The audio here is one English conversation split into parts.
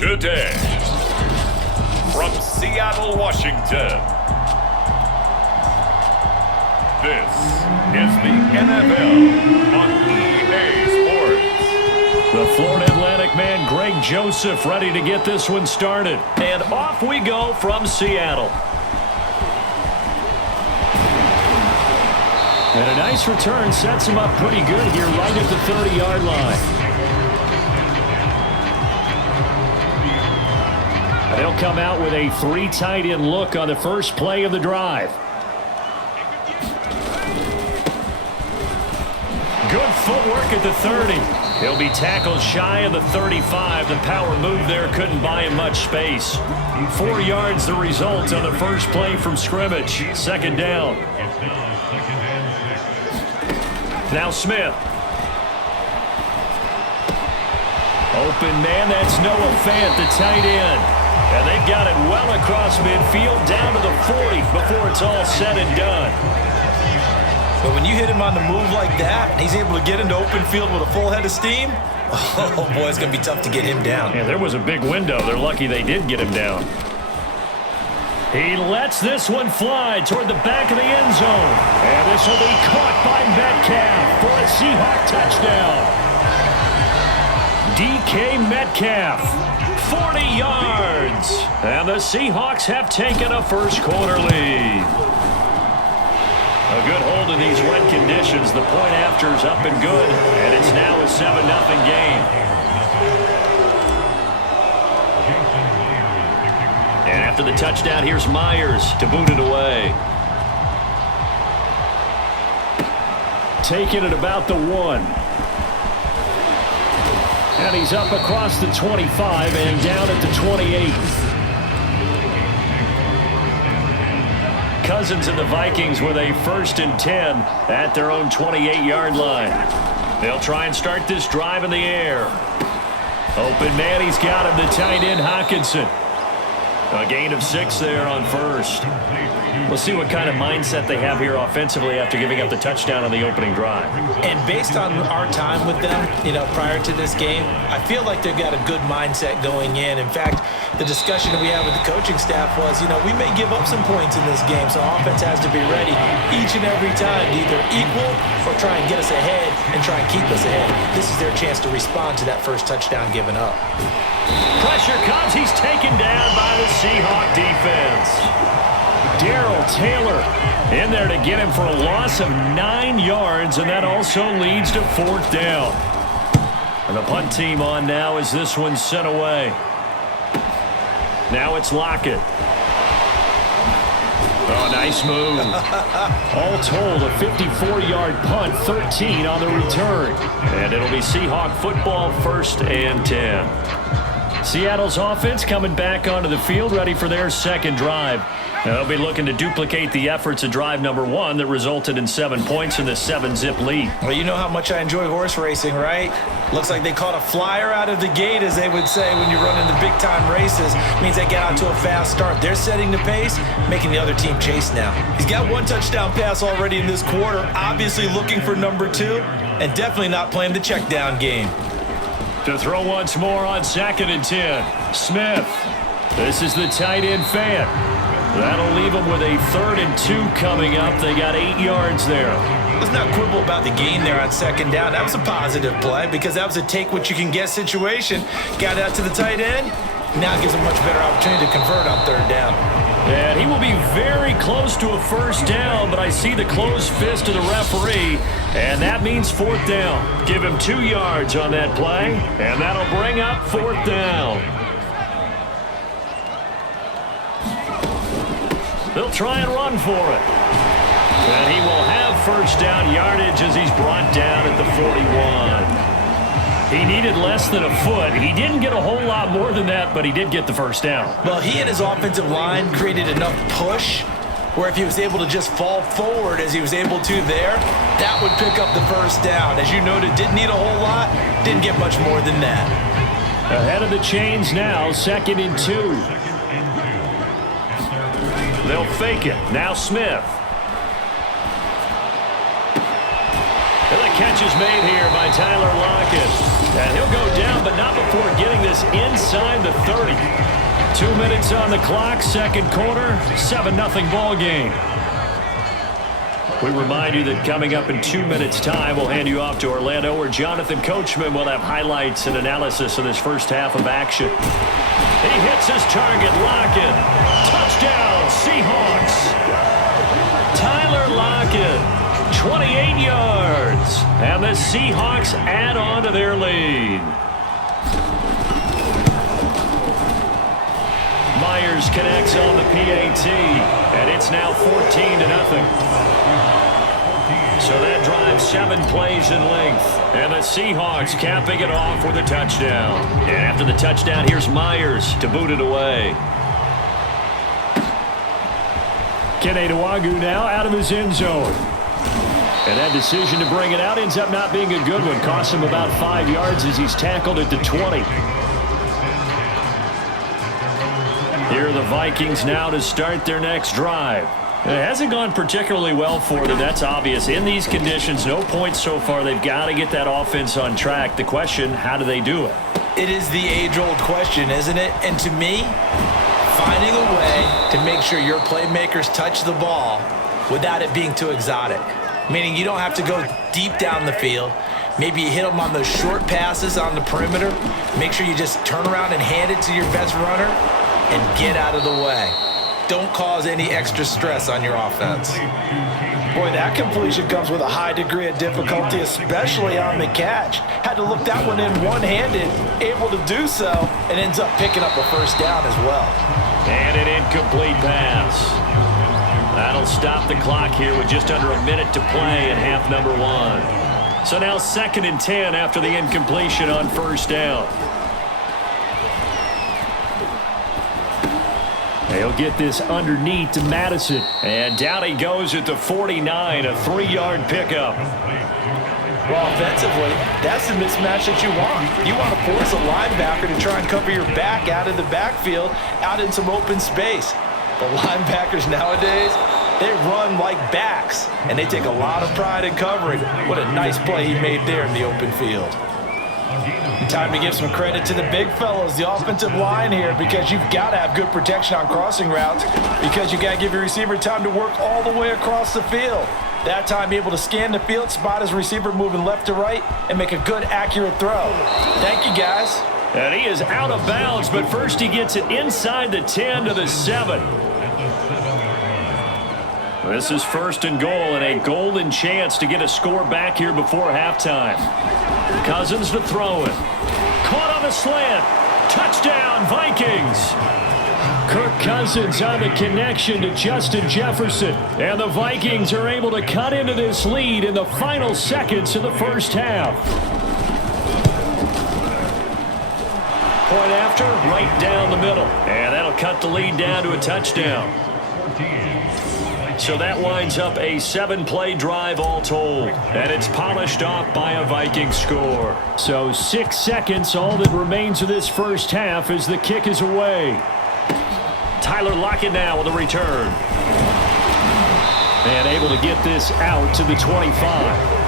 Today, from Seattle, Washington, this is the NFL on EA Sports. The Florida Atlantic man, Greg Joseph, ready to get this one started. And off we go from Seattle. And a nice return sets him up pretty good here right at the 30-yard line. They'll come out with a 3 tight end look on the first play of the drive. Good footwork at the 30. He'll be tackled shy of the 35. The power move there couldn't buy him much space. 4 yards the result on the first play from scrimmage. Second down. Now Smith. Open man, that's Noah Fant, the tight end. And they've got it well across midfield down to the 40 before it's all said and done. But when you hit him on the move like that, he's able to get into open field with a full head of steam, oh boy, it's going to be tough to get him down. Yeah, there was a big window. They're lucky they did get him down. He lets this one fly toward the back of the end zone. And this will be caught by Metcalf for a Seahawk touchdown. DK Metcalf, 40 yards. And the Seahawks have taken a first quarter lead. A good hold in these wet conditions. The point after is up and good. And it's now a 7-0 game. And after the touchdown, here's Myers to boot it away. Taking it about the 1. And he's up across the 25 and down at the 28. Cousins and the Vikings with a 1st and 10 at their own 28-yard line. They'll try and start this drive in the air. Open man, he's got him, the tight end Hockenson. A gain of 6 there on first. We'll see what kind of mindset they have here offensively after giving up the touchdown on the opening drive. And based on our time with them, prior to this game, I feel like they've got a good mindset going in. In fact, the discussion that we had with the coaching staff was, we may give up some points in this game, so offense has to be ready each and every time to either equal or try and get us ahead and try and keep us ahead. This is their chance to respond to that first touchdown given up. Pressure comes. He's taken down by the Seahawk defense. Darrell Taylor in there to get him for a loss of 9 yards, and that also leads to 4th down. And the punt team on now as this one's sent away. Now it's Lockett. Oh, nice move. All told, a 54-yard punt, 13 on the return. And it'll be Seahawk football, 1st and 10. Seattle's offense coming back onto the field, ready for their second drive. They'll be looking to duplicate the efforts of drive number 1 that resulted in 7 points in the 7-zip lead. Well, you know how much I enjoy horse racing, right? Looks like they caught a flyer out of the gate, as they would say when you're running the big-time races. Means they get out to a fast start. They're setting the pace, making the other team chase now. He's got 1 touchdown pass already in this quarter, obviously looking for number 2, and definitely not playing the check down game. To throw once more on 2nd and 10. Smith. This is the tight end Fant. That'll leave them with a 3rd and 2 coming up. They got 8 yards there. Let's not quibble about the gain there on 2nd down. That was a positive play because that was a take-what-you-can-get situation. Got out to the tight end. Now it gives them a much better opportunity to convert on 3rd down. And he will be very close to a 1st down, but I see the closed fist of the referee, and that means 4th down. Give him 2 yards on that play, and that'll bring up 4th down. They'll try and run for it. And he will have 1st down yardage as he's brought down at the 41. He needed less than a foot. He didn't get a whole lot more than that, but he did get the 1st down. Well, he and his offensive line created enough push where if he was able to just fall forward as he was able to there, that would pick up the 1st down. As you noted, didn't need a whole lot, didn't get much more than that. Ahead of the chains now, 2nd and 2. They'll fake it. Now Smith. And the catch is made here by Tyler Lockett. And he'll go down, but not before getting this inside the 30. 2 minutes on the clock, second quarter, 7-0 ball game. We remind you that coming up in 2 minutes' time, we'll hand you off to Orlando, where Jonathan Coachman will have highlights and analysis of this first half of action. He hits his target, Lockett. Touchdown, Seahawks. Tyler Lockett, 28 yards. And the Seahawks add on to their lead. Myers connects on the PAT, and it's now 14-0. So that drives 7 plays in length, and the Seahawks capping it off with a touchdown. And after the touchdown, here's Myers to boot it away. Kene Nwangwu now out of his end zone. And that decision to bring it out ends up not being a good one. Costs him about 5 yards as he's tackled at the 20. Here are the Vikings now to start their next drive. It hasn't gone particularly well for them, that's obvious. In these conditions, no points so far. They've got to get that offense on track. The question, how do they do it? It is the age-old question, isn't it? And to me, finding a way to make sure your playmakers touch the ball without it being too exotic. Meaning you don't have to go deep down the field. Maybe you hit them on those short passes on the perimeter. Make sure you just turn around and hand it to your best runner and get out of the way. Don't cause any extra stress on your offense. Boy, that completion comes with a high degree of difficulty, especially on the catch. Had to look that one in one-handed, able to do so, and ends up picking up a first down as well. And an incomplete pass. That'll stop the clock here with just under a minute to play in half number 1. So now 2nd and 10 after the incompletion on first down. They'll get this underneath to Madison. And down he goes at the 49, a 3-yard pickup. Well, offensively, that's the mismatch that you want. You want to force a linebacker to try and cover your back out of the backfield, out in some open space. The linebackers nowadays, they run like backs, and they take a lot of pride in covering. What a nice play he made there in the open field. Time to give some credit to the big fellows, the offensive line here, because you've got to have good protection on crossing routes, because you got to give your receiver time to work all the way across the field. That time, be able to scan the field, spot his receiver moving left to right, and make a good, accurate throw. Thank you, guys. And he is out of bounds, but first he gets it inside the 10 to the 7. This is 1st and goal, and a golden chance to get a score back here before halftime. Cousins to throw it. Caught on the slant. Touchdown, Vikings. Kirk Cousins on the connection to Justin Jefferson. And the Vikings are able to cut into this lead in the final seconds of the first half. Point after, right down the middle. And that'll cut the lead down to a touchdown. So that winds up a 7-play drive all told. And it's polished off by a Viking score. So 6 seconds, all that remains of this first half as the kick is away. Tyler Lockett now with a return. And able to get this out to the 25.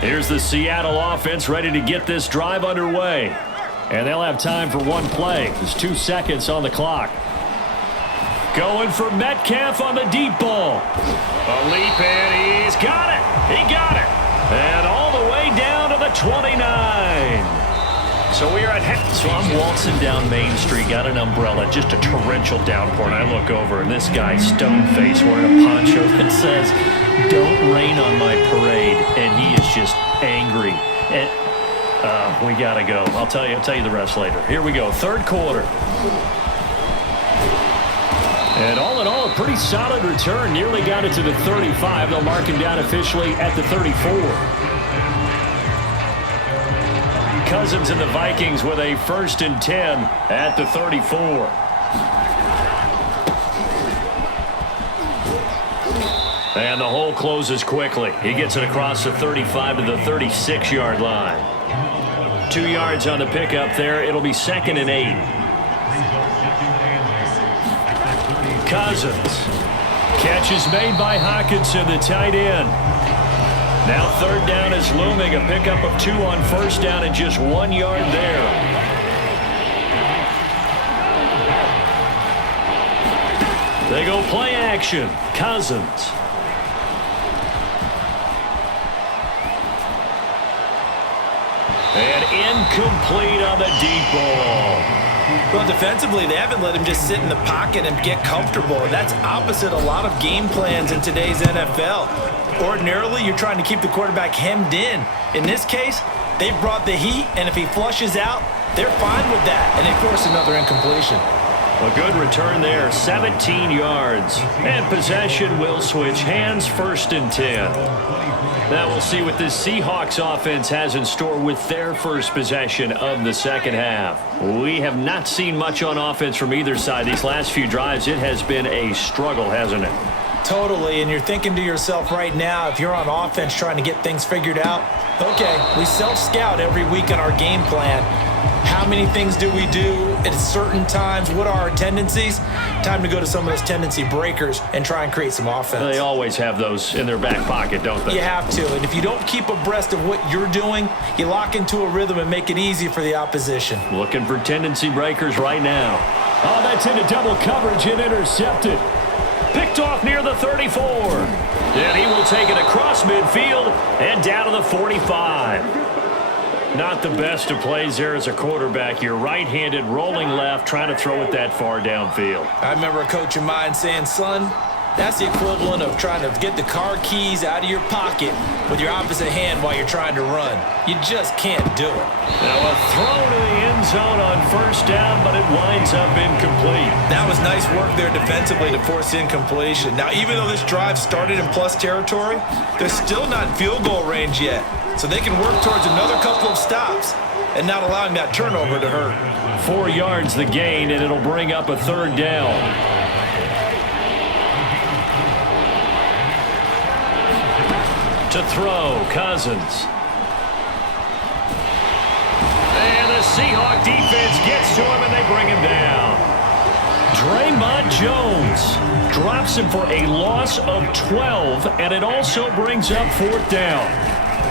Here's the Seattle offense ready to get this drive underway. And they'll have time for one play. There's 2 seconds on the clock. Going for Metcalf on the deep ball. A leap, and he's got it. He got it. And all the way down to the 29. So we are at half. So I'm waltzing down Main Street, got an umbrella, just a torrential downpour, and I look over, and this guy, stone-faced, wearing a poncho that says, "Don't rain on my parade," and he is just angry. And we gotta go. I'll tell you the rest later. Here we go, 3rd quarter. And all in all, a pretty solid return. Nearly got it to the 35. They'll mark him down officially at the 34. Cousins and the Vikings with a 1st and 10 at the 34. And the hole closes quickly. He gets it across the 35 to the 36-yard line. 2 yards on the pickup there. It'll be 2nd and 8. Cousins. Catch is made by Hockenson, the tight end. Now 3rd down is looming. A pickup of 2 on 1st down and just 1 yard there. They go play action. Cousins. And incomplete on the deep ball. Well, defensively, they haven't let him just sit in the pocket and get comfortable. And that's opposite a lot of game plans in today's NFL. Ordinarily, you're trying to keep the quarterback hemmed in. In this case, they brought the heat, and if he flushes out, they're fine with that. And they force another incompletion. A good return there, 17 yards. And possession will switch hands, 1st and 10. Now we'll see what this Seahawks offense has in store with their first possession of the second half. We have not seen much on offense from either side these last few drives. It has been a struggle, hasn't it? Totally, and you're thinking to yourself right now, if you're on offense trying to get things figured out, okay, we self-scout every week on our game plan. How many things do we do at certain times? What are our tendencies? Time to go to some of those tendency breakers and try and create some offense. They always have those in their back pocket, don't they? You have to, and if you don't keep abreast of what you're doing, you lock into a rhythm and make it easy for the opposition. Looking for tendency breakers right now. Oh, that's into double coverage and intercepted. Picked off near the 34. And he will take it across midfield and down to the 45. Not the best of plays there as a quarterback. You're right-handed, rolling left, trying to throw it that far downfield. I remember a coach of mine saying, son, that's the equivalent of trying to get the car keys out of your pocket with your opposite hand while you're trying to run. You just can't do it. Now a throw to the end zone on 1st down, but it winds up incomplete. That was nice work there defensively to force incompletion. Now, even though this drive started in plus territory, they're still not in field goal range yet. So they can work towards another couple of stops and not allowing that turnover to hurt. 4 yards the gain, and it'll bring up a 3rd down. To throw, Cousins. And the Seahawk defense gets to him, and they bring him down. Draymond Jones drops him for a loss of 12, and it also brings up 4th down.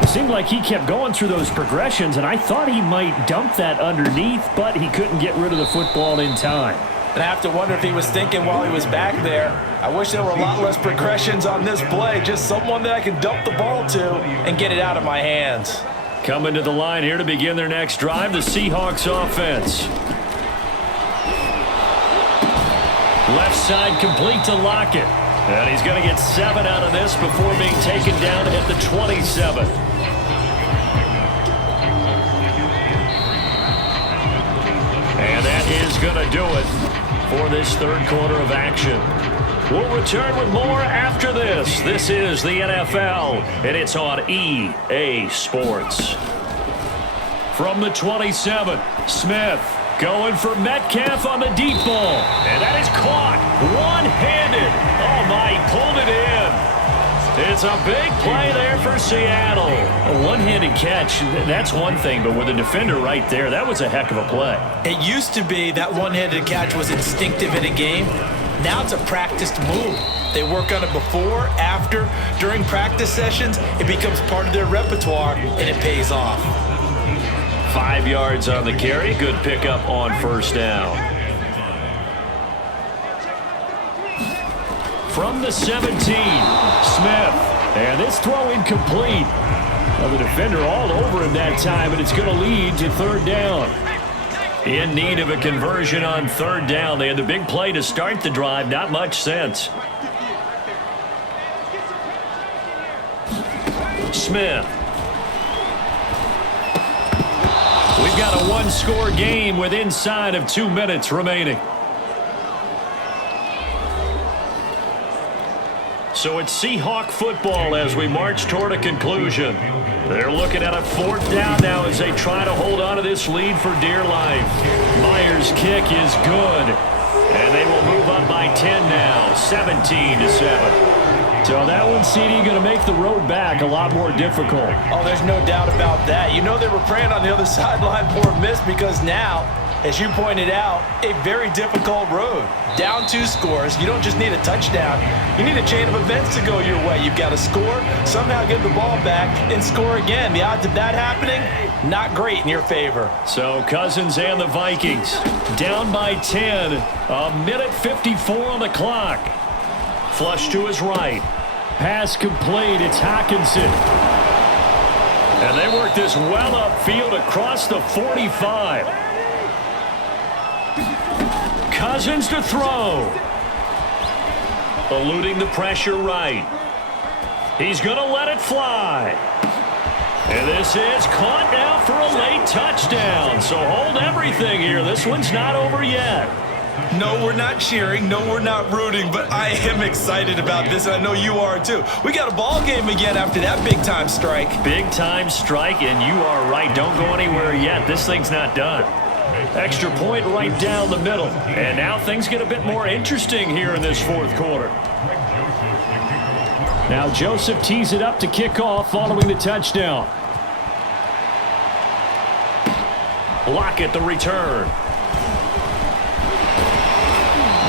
It seemed like he kept going through those progressions, and I thought he might dump that underneath, but he couldn't get rid of the football in time. And I have to wonder if he was thinking while he was back there, I wish there were a lot less progressions on this play, just someone that I can dump the ball to and get it out of my hands. Coming to the line here to begin their next drive, the Seahawks offense. Left side complete to Lockett. And he's going to get 7 out of this before being taken down at the 27. And that is going to do it for this 3rd quarter of action. We'll return with more after this. This is the NFL, and it's on EA Sports. From the 27, Smith going for Metcalf on the deep ball. And that is caught one-handed. Oh, my, he pulled it in. It's a big play there for Seattle. A one-handed catch, that's one thing, but with a defender right there, that was a heck of a play. It used to be that one-handed catch was instinctive in a game. Now it's a practiced move. They work on it before, after, during practice sessions. It becomes part of their repertoire, and it pays off. 5 yards on the carry. Good pickup on 1st down. From the 17, Smith. And this throw incomplete. Well, the defender all over him that time, and it's going to lead to 3rd down. In need of a conversion on 3rd down. They had the big play to start the drive. Not much sense. Smith. We've got a 1-score game with inside of 2 minutes remaining. So it's Seahawk football as we march toward a conclusion. They're looking at a 4th down now as they try to hold on to this lead for dear life. Myers' kick is good. And they will move up by 10 now, 17-7. So that one, CD, going to make the road back a lot more difficult. Oh, there's no doubt about that. You know they were praying on the other sideline for a miss because now, as you pointed out, a very difficult road. Down 2 scores. You don't just need a touchdown. You need a chain of events to go your way. You've got to score, somehow get the ball back, and score again. The odds of that happening, not great in your favor. So Cousins and the Vikings down by 10. A minute 54 on the clock. Flush to his right. Pass complete. It's Hockenson. And they work this well upfield across the 45. Cousins to throw. Eluding the pressure right. He's going to let it fly. And this is caught now for a late touchdown. So hold everything here. This one's not over yet. No, we're not cheering. No, we're not rooting. But I am excited about this, and I know you are too. We got a ball game again after that big-time strike. Big-time strike, and you are right. Don't go anywhere yet. This thing's not done. Extra point right down the middle. And now things get a bit more interesting here in this 4th quarter. Now Joseph tees it up to kick off following the touchdown. Lockett the return.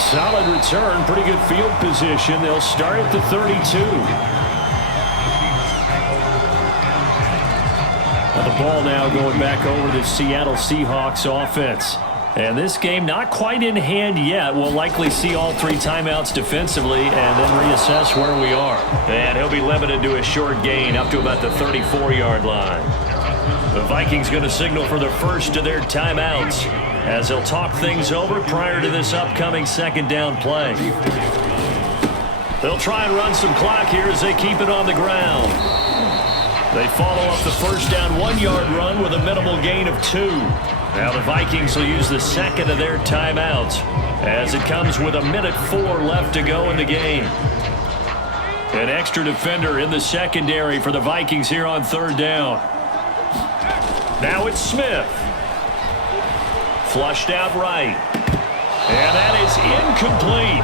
Solid return, pretty good field position. They'll start at the 32. Now the ball now going back over to Seattle Seahawks offense. And this game not quite in hand yet. We'll likely see all 3 timeouts defensively and then reassess where we are. And he'll be limited to a short gain up to about the 34-yard line. The Vikings going to signal for the first of their timeouts as they'll talk things over prior to this upcoming 2nd down play. They'll try and run some clock here as they keep it on the ground. They follow up the first down 1-yard run with a minimal gain of 2. Now the Vikings will use the 2nd of their timeouts as it comes with a minute 4 left to go in the game. An extra defender in the secondary for the Vikings here on 3rd down. Now it's Smith. Flushed out right. And that is incomplete.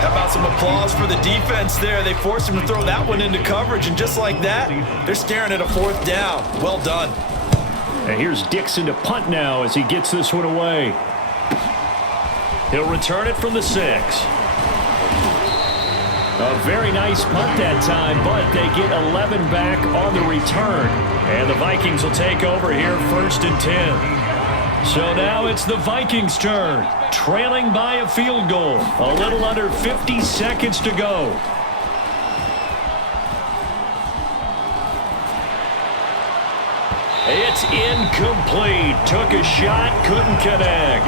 How about some applause for the defense there? They forced him to throw that one into coverage, and just like that, they're staring at a 4th down. Well done. And here's Dixon to punt now as he gets this one away. He'll return it from the 6. A very nice punt that time, but they get 11 back on the return. And the Vikings will take over here 1st and 10. So now it's the Vikings' turn, trailing by a field goal. A little under 50 seconds to go. It's incomplete. Took a shot, couldn't connect.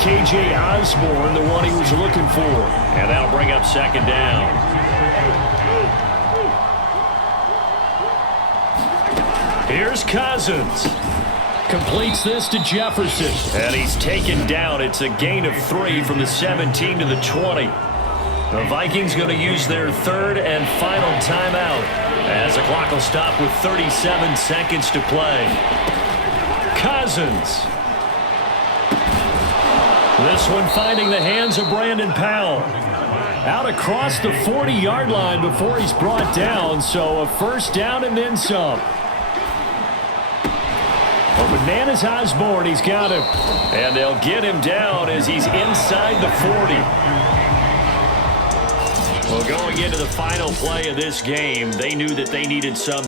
KJ Osborne, the one he was looking for. And that'll bring up 2nd down. Here's Cousins. Completes this to Jefferson. And he's taken down. It's a gain of 3 from the 17 to the 20. The Vikings going to use their 3rd and final timeout as the clock will stop with 37 seconds to play. Cousins. This one finding the hands of Brandon Powell. Out across the 40-yard line before he's brought down, so a 1st down and then some. But man is Osborne. He's got him. And they'll get him down as he's inside the 40. Well, going into the final play of this game, they knew that they needed some